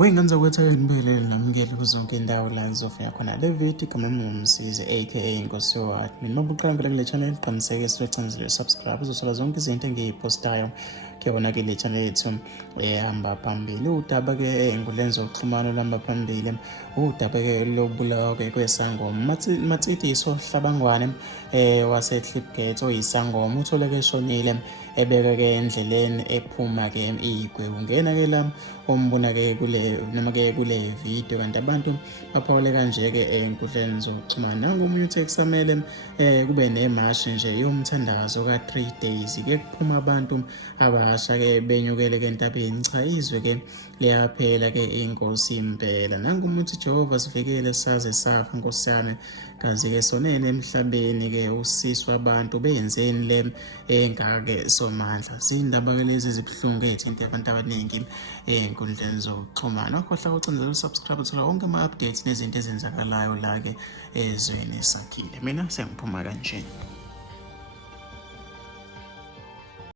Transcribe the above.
Wengenza ukuthi ngibelele namukele kuzonke indawo la ngizofika khona le video igama ngumsize aka inkosi yowathi mina mabuqala ngale kule channel qiniseke siwecenzile subscribe uzothola zonke izinto engiyipostayo kuyona ke le channel yethu ehamba phambili udaba ke enguleni zokuxhumana olamba phambili udaba ke lobulawa ke kwesangoma matsithi isohlabangwane waseClipgate oyisangoma uthole ke eshonile ebeka ke endleleni ephuma ke igwe ungena ke la ombona ke kule video kanti abantu baphawule kanje ke enkundleni zokuxhumana nangomunye uthe kusamele kube nemashi nje yomthandazo ka 3 days ke kuphuma abantu abasha ke benyukele ke entabeni cha izwe ke liyaphela ke inkosi impela nangomuntu Jehova sivikele saze safa nkosiyane kazi ke sonene emhlabeni ke usiswa abantu benzeni le engake somandla zindaba ke lezi zibhlungu ezithinta abantu abaningi enkundleni zokuxhumana akhohla ucindezela subscribe uthola wonke ama updates nezinto ezenzakalayo la ke ezweni sakhile mina sengiphuma kanje.